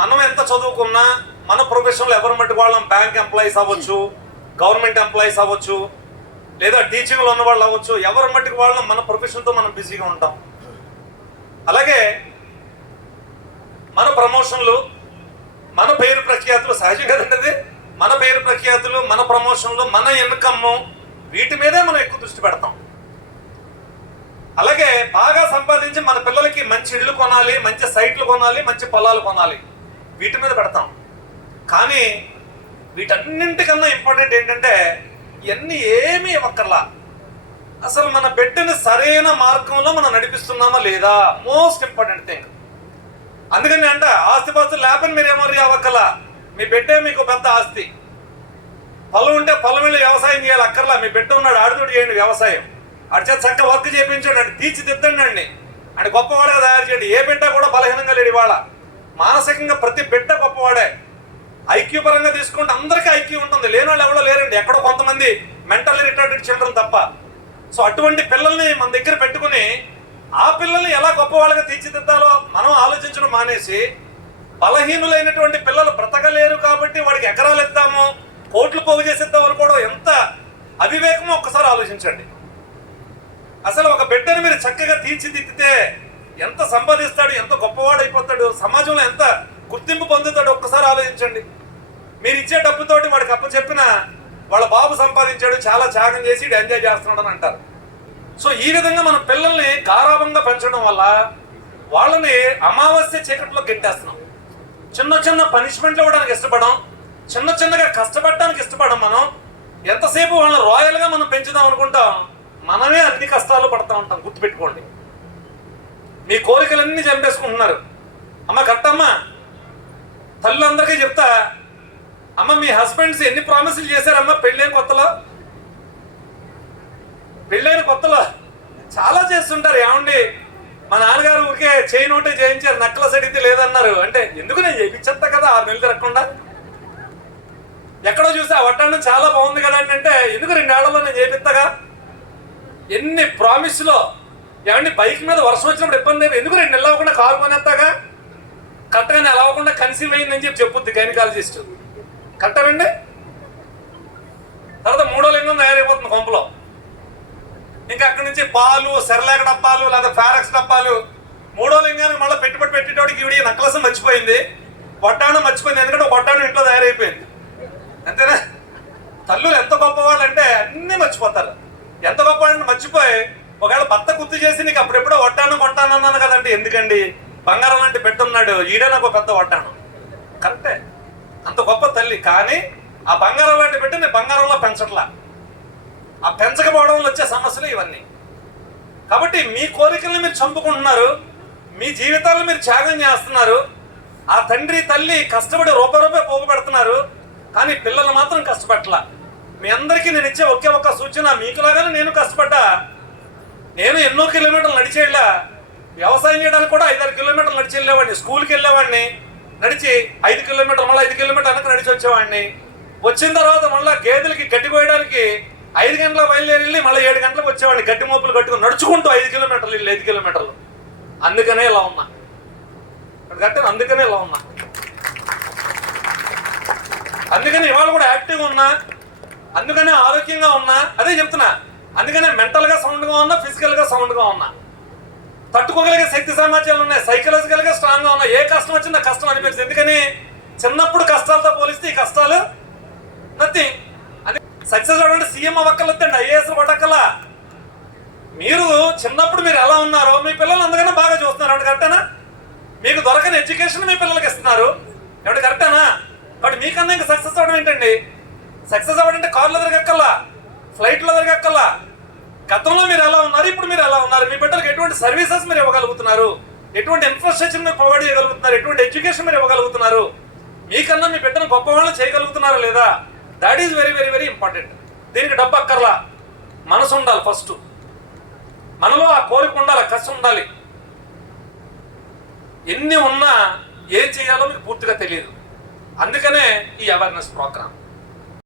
మనం ఎంత చదువుకున్నా మన ప్రొఫెషన్లో ఎవరి మట్టుకు వాళ్ళం? బ్యాంక్ ఎంప్లాయీస్ అవ్వచ్చు గవర్నమెంట్ ఎంప్లాయీస్ అవ్వచ్చు లేదా టీచింగ్లో ఉన్న వాళ్ళు అవ్వచ్చు ఎవరి మట్టుకు వాళ్ళం? మన ప్రొఫెషన్తో మనం బిజీగా ఉంటాం. అలాగే మన ప్రమోషన్లు మన పేరు ప్రఖ్యాతులు సహజం కదండి మన పేరు ప్రఖ్యాతులు మన ప్రమోషన్లు మన ఇన్కమ్ వీటి మీదే మనం ఎక్కువ దృష్టి పెడతాం. అలాగే బాగా సంపాదించి మన పిల్లలకి మంచి ఇళ్ళు కొనాలి మంచి సైట్లు కొనాలి మంచి పొలాలు కొనాలి. వీటి మీద పెడతాం. కానీ వీటన్నింటికన్నా ఇంపార్టెంట్ ఏంటంటే ఇవన్నీ ఏమీ ఇవ్వక్కర్లా. అసలు మన బిడ్డని సరైన మార్గంలో మనం నడిపిస్తున్నామా లేదా? Most important thing. అందుకని అంట ఆస్తి లేపని మీరు ఏమో అవ్వక్కల మీ బిడ్డే మీకు పెద్ద ఆస్తి. పొలం ఉంటే పొలం వెళ్ళి వ్యవసాయం చేయాలి అక్కర్లా. మీ బిడ్డ ఉన్నాడు ఆడుతోటి చేయండి వ్యవసాయం. అడిచే చక్క వర్క్ చేయించండి అంటే తీర్చిదిద్దండి అండి అంటే గొప్పవాడుగా తయారు చేయండి. ఏ బిడ్డ కూడా బలహీనంగా లేడు ఇవాళ. మానసికంగా ప్రతి బిడ్డ గొప్పవాడే. ఐక్యూ పరంగా తీసుకుంటే అందరికీ ఐక్యూ ఉంటుంది. లేని వాళ్ళు ఎవరో లేరండి. ఎక్కడో కొంతమంది మెంటల్లీ రిటార్డెడ్ చిల్డ్రన్ తప్ప. సో అటువంటి పిల్లల్ని మన దగ్గర పెట్టుకుని ఆ పిల్లల్ని ఎలా గొప్పవాళ్ళగా తీర్చిదిద్దాలో మనం ఆలోచించడం మానేసి బలహీనులైనటువంటి పిల్లలు బ్రతకలేరు కాబట్టి వాడికి ఎకరాలు ఇద్దాము కోట్లు పోగు చేసేద్దాం అనుకోవడం ఎంత అవివేకమో ఒక్కసారి ఆలోచించండి. అసలు ఒక బిడ్డని మీరు చక్కగా తీర్చిదిద్దితే ఎంత సంపాదిస్తాడు ఎంత గొప్పవాడు అయిపోతాడు సమాజంలో ఎంత గుర్తింపు పొందుతాడు ఒక్కసారి ఆలోచించండి. మీరు ఇచ్చే డబ్బుతోటి వాడికి అప్ప చెప్పిన వాళ్ళ బాబు సంపాదించాడు చాలా త్యాగం చేసి ఎంజాయ్ చేస్తున్నాడు అని అంటారు. సో ఈ విధంగా మన పిల్లల్ని గారాభంగా పెంచడం వల్ల వాళ్ళని అమావాస్య చీకట్లో గెట్టేస్తున్నాం. చిన్న చిన్న పనిష్మెంట్లు ఇవ్వడానికి ఇష్టపడం చిన్న చిన్నగా కష్టపడడానికి ఇష్టపడం మనం ఎంతసేపు వాళ్ళని రాయల్గా మనం పెంచుదాం అనుకుంటాం మనమే అన్ని కష్టాలు పడతా ఉంటాం గుర్తుపెట్టుకోండి. మీ కోరికలన్నీ చంపేసుకుంటున్నారు. అమ్మ కట్టమ్మా తల్లులందరికీ చెప్తా అమ్మ మీ హస్బెండ్స్ ఎన్ని ప్రామిసులు చేశారమ్మా పెళ్ళైన కొత్తలో? పెళ్ళైన కొత్తలో చాలా చేస్తుంటారు ఏమండి? మా నాన్నగారు ఊరికే చైన్ ఒకటే చేయించారు నక్కల సడితే లేదన్నారు. అంటే ఎందుకు నేను చేయించేస్తా కదా ఆరు నెలలు తిరగకుండా? ఎక్కడో చూసి ఆ వడ్డాణం చాలా బాగుంది కదా అంటే ఎందుకు రెండేళ్ళలో నేను చేపిస్తాగా ఎన్ని ప్రామిస్లో ఏమండి బైక్ మీద వర్షం వచ్చినప్పుడు ఇబ్బంది లేదు ఎందుకు రెండు నెలలు అవ్వకుండా కారు కొనేస్తాగా? కరెక్ట్గా నెల అవ్వకుండా కన్సీవ్ అయిందని చెప్పి చెప్పుద్ది గైనకాలజిస్ట్. కరెక్టారండి తర్వాత మూడో లింగం తయారైపోతుంది కొంపలో. ఇంకా అక్కడి నుంచి పాలు సెరలేక డప్పాలు లేదా ఫారెక్స్ డప్పాలు మూడో లింగానికి మళ్ళీ పెట్టుబడి పెట్టేటోడికి ఇవిడి నక్లసం మర్చిపోయింది. వడ్డాణం మర్చిపోయింది. ఎందుకంటే ఒక వడ్డాణం ఇంట్లో తయారైపోయింది. అంతేనా? తల్లులు ఎంత గొప్పవాళ్ళు అంటే అన్నీ మర్చిపోతారు. ఎంత గొప్పవాళ్ళని మర్చిపోయి ఒకవేళ భర్త గుర్తు చేసి నీకు అప్పుడెప్పుడో వడ్డాను కొట్టాను కొంటానన్నాను కదండి ఎందుకండి? బంగారం అంటే పెట్టున్నాడు ఈడే నాకు ఒక పెద్ద వడ్డాను. కరెక్టే. అంత గొప్ప తల్లి కానీ ఆ బంగారం లాంటి పెట్టి నేను బంగారంలో పెంచట్లా. ఆ పెంచకపోవడం వల్ల వచ్చే సమస్యలు ఇవన్నీ. కాబట్టి మీ కోరికల్ని మీరు చంపుకుంటున్నారు మీ జీవితాలను మీరు త్యాగం చేస్తున్నారు ఆ తండ్రి తల్లి కష్టపడి రూపాయి రూపాయి పోగు పెడుతున్నారు కానీ పిల్లలు మాత్రం కష్టపడలా మీ అందరికీ నేను ఇచ్చే ఒకే ఒక్క సూచన మీకులాగానే నేను కష్టపడ్డా నేను ఎన్నో కిలోమీటర్లు నడిచి వెళ్ళా. వ్యవసాయం చేయడానికి కూడా ఐదారు కిలోమీటర్లు నడిచి వెళ్ళేవాడిని. స్కూల్కి వెళ్ళేవాడిని. నడిచి ఐదు కిలోమీటర్లు మళ్ళీ ఐదు కిలోమీటర్లు వెనక నడిచి వచ్చేవాడిని. వచ్చిన తర్వాత మళ్ళీ గేదెలకి గడ్డి పోయడానికి ఐదు గంటల బయలుదేరి వెళ్ళి మళ్ళీ ఏడు గంటలకు వచ్చేవాడిని. గడ్డి మోపులు కట్టుకుని నడుచుకుంటూ ఐదు కిలోమీటర్లు వెళ్ళి ఐదు కిలోమీటర్లు. అందుకనే ఇలా ఉన్నా. ఇక్కడ కట్టాను అందుకనే ఇలా ఉన్నా. అందుకని ఇవాళ కూడా యాక్టివ్గా ఉన్నా. అందుకనే ఆరోగ్యంగా ఉన్నా. అదే చెప్తున్నా. అందుకనే మెంటల్గా సౌండ్గా ఉన్నా ఫిజికల్గా సౌండ్గా ఉన్నా. తట్టుకోగలిగే శక్తి సామర్థ్యాలు ఉన్నాయి సైకలాజికల్గా స్ట్రాంగ్గా స్ట్రాంగ్ ఉన్నాయి ఏ కష్టం వచ్చిందో కష్టం అనిపించింది. ఎందుకని? చిన్నప్పుడు కష్టాలతో పోలిస్తే ఈ కష్టాలు నథింగ్ అని సక్సెస్ అవ్వండి సీఎం అవ్వక్కర్లేదండి ఐఏఎస్ పడక్కలా మీరు చిన్నప్పుడు మీరు ఎలా ఉన్నారో మీ పిల్లలు అందుకనే బాగా చూస్తున్నారు. అంటే కరెక్టేనా? మీకు దొరకని ఎడ్యుకేషన్ మీ పిల్లలకి ఇస్తున్నారు. ఏమంటే కరెక్టేనా? కాబట్టి మీకన్నా ఇంకా సక్సెస్ అవ్వడం ఏంటండి? సక్సెస్ అవ్వడం అంటే కార్లో తిరగక్కల్లా ఫ్లైట్లో తిరగక్కల్లా గతంలో మీరు ఎలా ఉన్నారు ఇప్పుడు మీరు ఎలా ఉన్నారు? మీ బిడ్డలకు ఎటువంటి సర్వీసెస్ మీరు ఇవ్వగలుగుతున్నారు? ఎటువంటి ఇన్ఫ్రాస్ట్రక్చర్ మీరు ప్రొవైడ్ చేయగలుగుతున్నారు? ఎటువంటి ఎడ్యుకేషన్ మీరు ఇవ్వగలుగుతున్నారు? మీకన్నా మీ బిడ్డను గొప్ప వాళ్ళు లేదా? That is very very very important దీనికి డబ్బు అక్కర్లా. మనసు ఉండాలి ఫస్ట్ మనలో ఆ కోరిక ఉండాలి ఆ కష్టం ఉండాలి. ఎన్ని ఉన్నా ఏం చేయాలో మీకు పూర్తిగా తెలియదు. అందుకనే ఈ అవేర్నెస్ ప్రోగ్రామ్